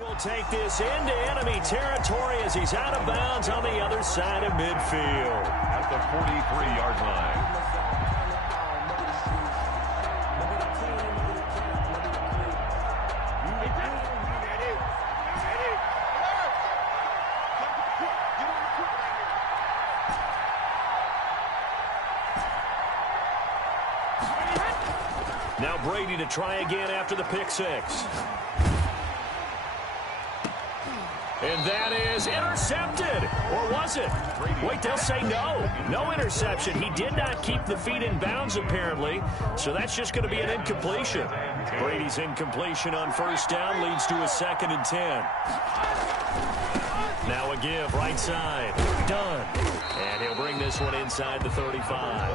Will take this into enemy territory as he's out of bounds on the other side of midfield. At the 43-yard line. Now Brady to try again after the pick six. And that is intercepted. Or was it? Wait, they'll say no. No interception. He did not keep the feet in bounds, apparently. So that's just going to be an incompletion. Brady's incompletion on first down leads to a 2nd and 10. Now a give, right side. Done. And he'll bring this one inside the 35.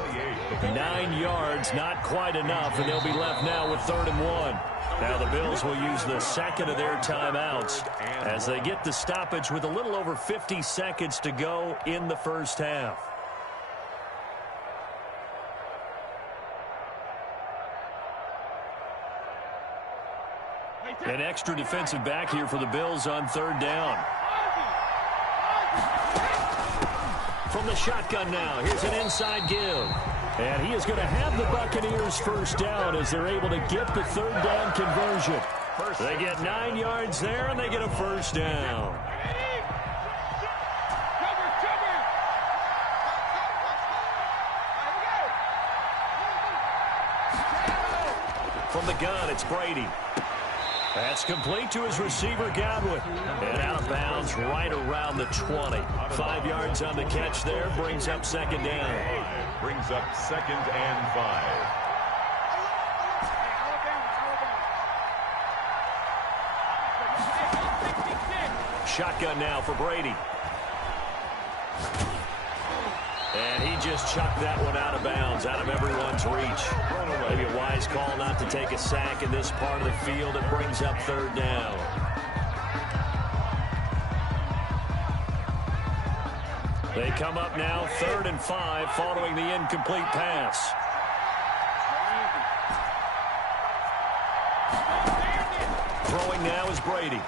9 yards, not quite enough, and they'll be left now with 3rd and 1. Now the Bills will use the second of their timeouts as they get the stoppage with a little over 50 seconds to go in the first half. An extra defensive back here for the Bills on 3rd down. From the shotgun now, here's an inside give. And he is going to have the Buccaneers first down as they're able to get the 3rd down conversion. They get 9 yards there, and they get a first down. From the gun, it's Brady. That's complete to his receiver, Godwin. And out of bounds right around the 20. 5 yards on the catch there, brings up 2nd down. Brings up 2nd and 5. Shotgun now for Brady. And he just chucked that one out of bounds, out of everyone's reach. Maybe a wise call not to take a sack in this part of the field. It brings up 3rd down. They come up now 3rd and 5 following the incomplete pass. Throwing now is Brady.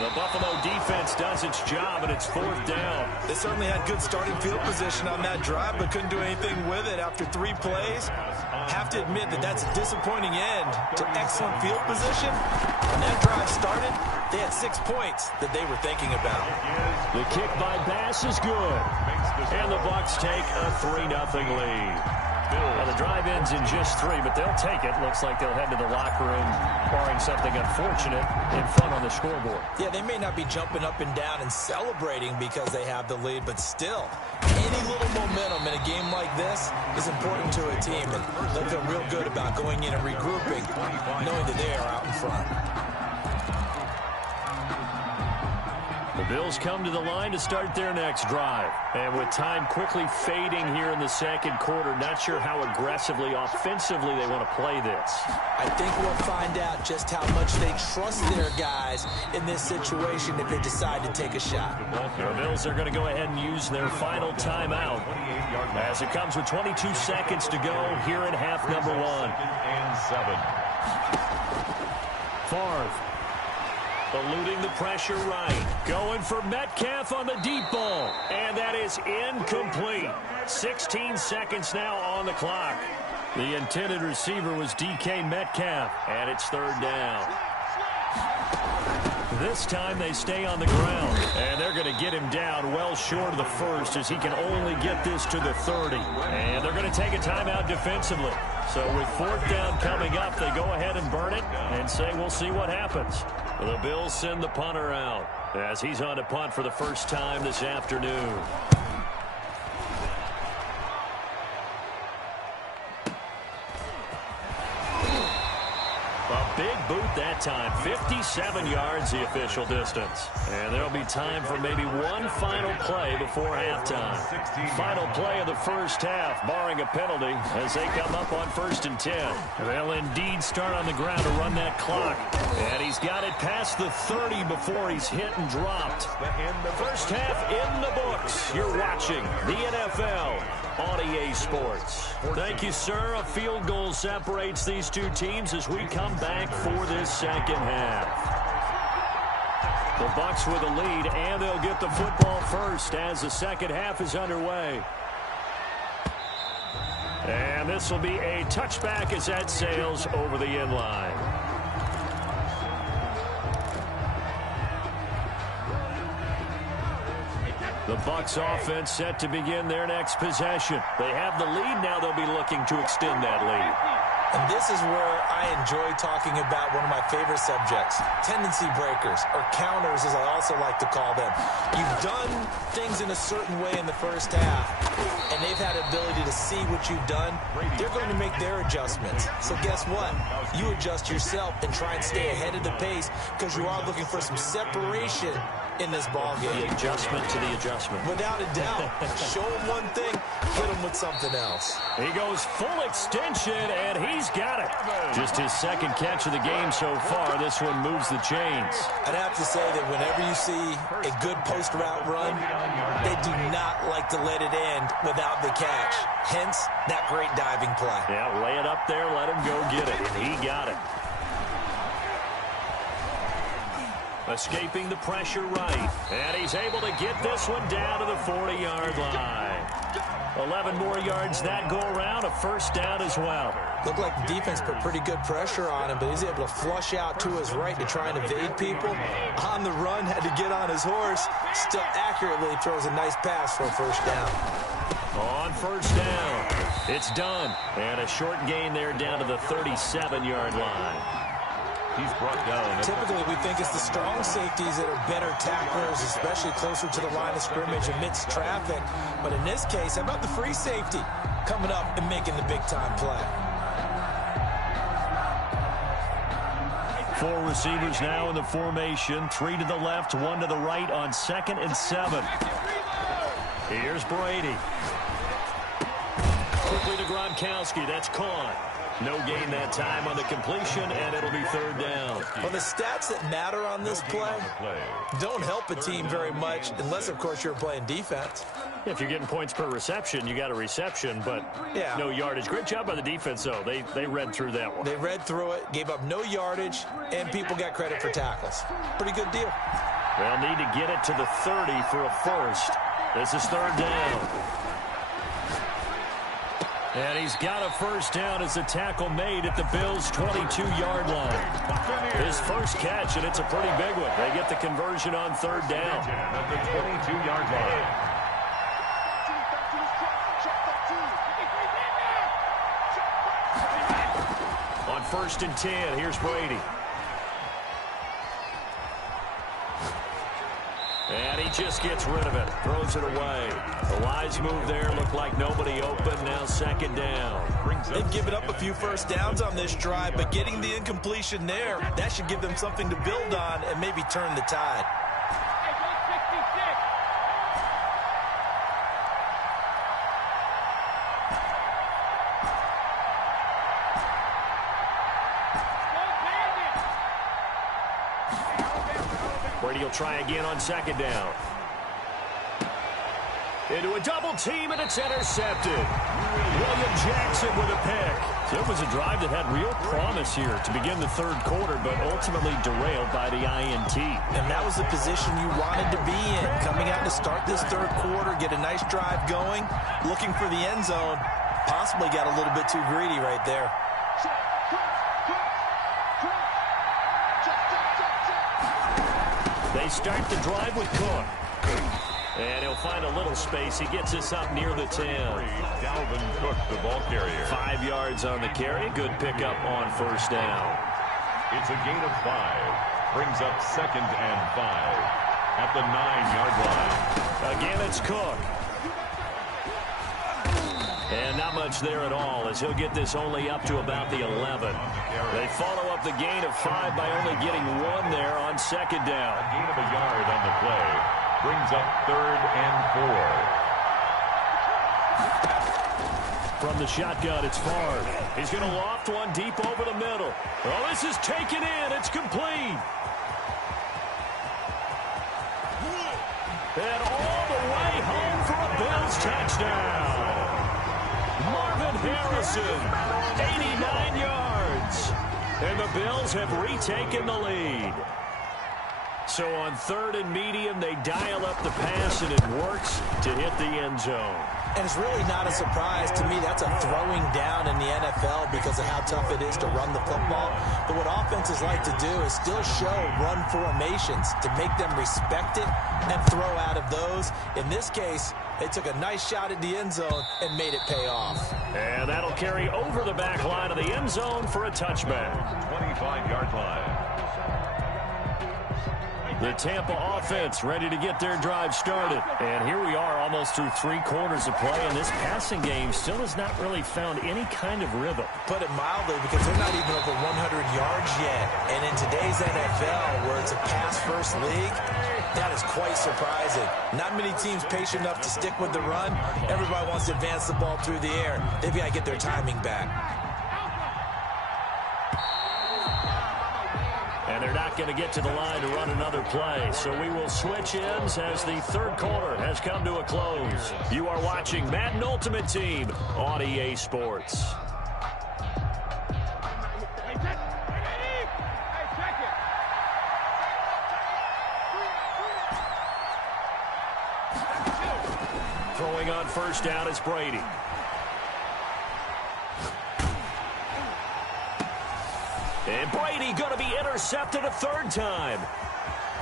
The Buffalo defense does its job, and it's 4th down. They certainly had good starting field position on that drive, but couldn't do anything with it after 3 plays. Have to admit that that's a disappointing end to excellent field position. When that drive started, they had 6 points that they were thinking about. The kick by Bass is good. And the Bucs take a 3-0 lead. Well, the drive ends in just 3, but they'll take it. Looks like they'll head to the locker room, barring something unfortunate, in front on the scoreboard. Yeah, they may not be jumping up and down and celebrating because they have the lead, but still, any little momentum in a game like this is important to a team, and they'll feel real good about going in and regrouping, knowing that they are out in front. The Bills come to the line to start their next drive. And with time quickly fading here in the 2nd quarter, not sure how aggressively, offensively they want to play this. I think we'll find out just how much they trust their guys in this situation if they decide to take a shot. The Bills are going to go ahead and use their final timeout as it comes with 22 seconds to go here in half number 1. 2nd and 7. Favre. Eluding the pressure right. Going for Metcalf on the deep ball. And that is incomplete. 16 seconds now on the clock. The intended receiver was DK Metcalf. And it's 3rd down. This time they stay on the ground. And they're going to get him down well short of the 1st as he can only get this to the 30. And they're going to take a timeout defensively. So with 4th down coming up, they go ahead and burn it and say we'll see what happens. The Bills send the punter out as he's on to punt for the first time this afternoon. A big boot that time. 57 yards the official distance. And there'll be time for maybe one final play before halftime. Final play of the first half, barring a penalty, as they come up on 1st and 10. They'll indeed start on the ground to run that clock. And he's got it past the 30 before he's hit and dropped. First half in the books. You're watching the NFL on EA Sports. Thank you, sir. A field goal separates these two teams as we come back for this second half. The Bucs with a lead, and they'll get the football first as the second half is underway. And this will be a touchback as that sails over the end line. The Bucs offense set to begin their next possession. They have the lead. Now they'll be looking to extend that lead. And this is where I enjoy talking about one of my favorite subjects, tendency breakers, or counters as I also like to call them. You've done things in a certain way in the first half, and they've had the ability to see what you've done. They're going to make their adjustments. So guess what? You adjust yourself and try and stay ahead of the pace because you are looking for some separation in this ball game. The adjustment to the adjustment. Without a doubt. Show him one thing, hit him with something else. He goes full extension, and he's got it. Just his second catch of the game so far. This one moves the chains. I'd have to say that whenever you see a good post route run, they do not like to let it end without the catch. Hence, that great diving play. Yeah, lay it up there, let him go get it, and he got it. Escaping the pressure right. And he's able to get this one down to the 40-yard line. 11 more yards that go around, a first down as well. Looked like the defense put pretty good pressure on him, but he's able to flush out to his right to try and evade people. On the run, had to get on his horse. Still accurately throws a nice pass for a first down. On first down, it's done. And a short gain there down to the 37-yard line. He's brought down. Typically, we think it's the strong safeties that are better tacklers, especially closer to the line of scrimmage amidst traffic. But in this case, how about the free safety coming up and making the big-time play? 4 receivers now in the formation. 3 to the left, 1 to the right on 2nd and 7. Here's Brady. Quickly to Gronkowski. That's caught. No gain that time on the completion, and it'll be third down. Well, the stats that matter on this play don't help a team very much unless, of course, you're playing defense. If you're getting points per reception, you got a reception, but no yardage. Great job by the defense, though. They read through that one. They read through it, gave up no yardage, and people got credit for tackles. Pretty good deal. They'll need to get it to the 30 for a first. This is third down. And he's got a first down as the tackle made at the Bills' 22-yard line. His first catch, and it's a pretty big one. They get the conversion on third down. At the 22-yard line. On 1st and 10, here's Brady. And he just gets rid of it, throws it away. A wise move there, looked like nobody open, now second down. They've given up a few first downs on this drive, but getting the incompletion there, that should give them something to build on and maybe turn the tide. Brady will try again on second down. Into a double team, and it's intercepted. William Jackson with a pick. So it was a drive that had real promise here to begin the third quarter, but ultimately derailed by the INT. And that was the position you wanted to be in. Coming out to start this third quarter, get a nice drive going, looking for the end zone. Possibly got a little bit too greedy right there. They start the drive with Cook. And he'll find a little space. He gets us up near the 10. Dalvin Cook, the ball carrier. 5 yards on the carry. Good pickup on first down. It's a gain of 5. Brings up 2nd and 5. At the 9-yard line. Again, it's Cook. And not much there at all as he'll get this only up to about the 11. They follow up the gain of 5 by only getting 1 there on second down. A gain of a yard on the play. Brings up 3rd and 4. From the shotgun, it's Favre. He's going to loft one deep over the middle. Oh, this is taken in. It's complete. And all the way home for a Bills touchdown. Harrison, 89 yards. And the Bills have retaken the lead. So on 3rd and medium, they dial up the pass, and it works to hit the end zone. And it's really not a surprise to me. That's a throwing down in the NFL because of how tough it is to run the football. But what offenses like to do is still show run formations to make them respect it and throw out of those. In this case, they took a nice shot at the end zone and made it pay off. And that'll carry over the back line of the end zone for a touchback. 25-yard line. The Tampa offense ready to get their drive started. And here we are almost through 3 quarters of play, and this passing game still has not really found any kind of rhythm. Put it mildly, because they're not even over 100 yards yet. And in today's NFL, where it's a pass-first league, that is quite surprising. Not many teams patient enough to stick with the run. Everybody wants to advance the ball through the air. They've got to get their timing back. And they're not going to get to the line to run another play. So we will switch ends as the 3rd quarter has come to a close. You are watching Madden Ultimate Team on EA Sports. Throwing on 1st down is Brady. And Brady going to be intercepted a 3rd time.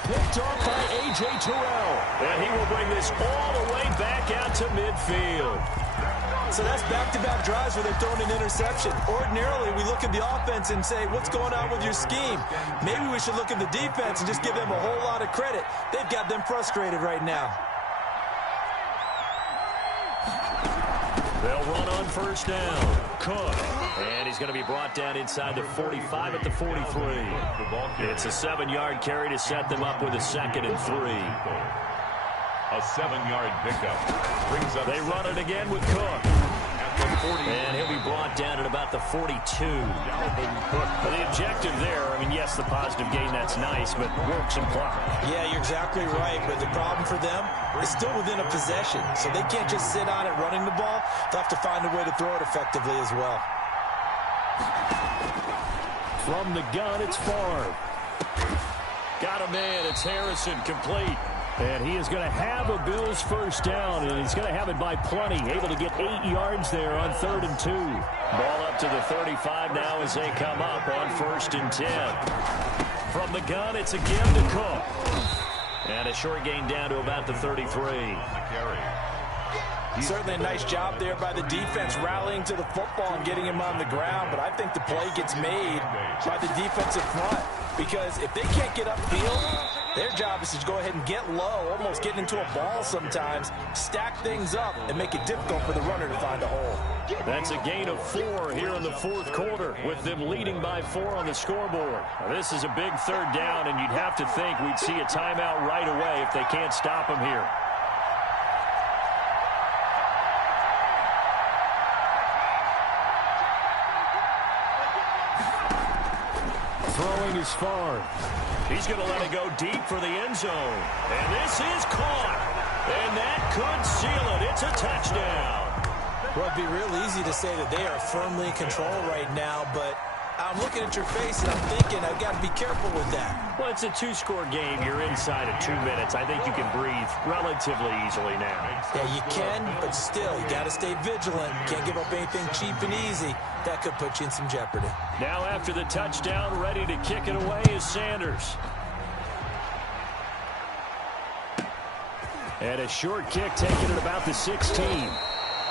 Picked off by A.J. Terrell. And he will bring this all the way back out to midfield. So that's back-to-back drives where they're throwing an interception. Ordinarily, we look at the offense and say, what's going on with your scheme? Maybe we should look at the defense and just give them a whole lot of credit. They've got them frustrated right now. They'll run on 1st down. Cook. And he's going to be brought down inside the 45 at the 43. It's a 7-yard carry to set them up with a 2nd and 3. A 7-yard pickup. Brings up they run it again with Cook. And he'll be brought down at about the 42. But the objective there, I mean, yes, the positive gain, that's nice, but work some clock. Yeah, you're exactly right. But the problem for them is still within a possession. So they can't just sit on it running the ball. They'll have to find a way to throw it effectively as well. From the gun, it's Favre. Got a man. It's Harrison, complete. And he is going to have a Bills 1st down, and he's going to have it by plenty. Able to get 8 yards there on 3rd and 2. Ball up to the 35 now as they come up on 1st and 10. From the gun, it's again to Cook. And a short gain down to about the 33. Certainly a nice job there by the defense rallying to the football and getting him on the ground, but I think the play gets made by the defensive front because if they can't get upfield, their job is to go ahead and get low, almost get into a ball sometimes, stack things up, and make it difficult for the runner to find a hole. That's a gain of 4 here in the 4th quarter with them leading by 4 on the scoreboard. Now, this is a big 3rd down, and you'd have to think we'd see a timeout right away if they can't stop them here. Throwing is Favre. He's going to let it go deep for the end zone. And this is caught. And that could seal it. It's a touchdown. Well, it'd be real easy to say that they are firmly in control right now, but I'm looking at your face and I'm thinking I've got to be careful with that. Well, it's a 2-score game. You're inside of 2 minutes. I think you can breathe relatively easily now. Yeah, you can, but still, you got to stay vigilant. Can't give up anything cheap and easy. That could put you in some jeopardy. Now after the touchdown, ready to kick it away is Sanders. And a short kick taken at about the 16.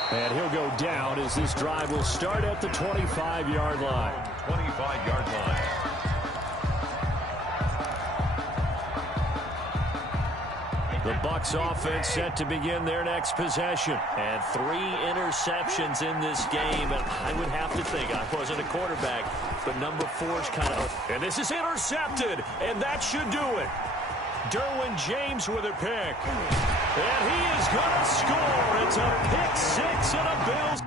And he'll go down as this drive will start at the 25-yard line. 25-yard line. The Bucs offense set to begin their next possession. And 3 interceptions in this game. And I would have to think, I wasn't a quarterback, but number 4's kind of... And this is intercepted, and that should do it. Derwin James with a pick. And he is going to score. It's a pick 6 and a Bills.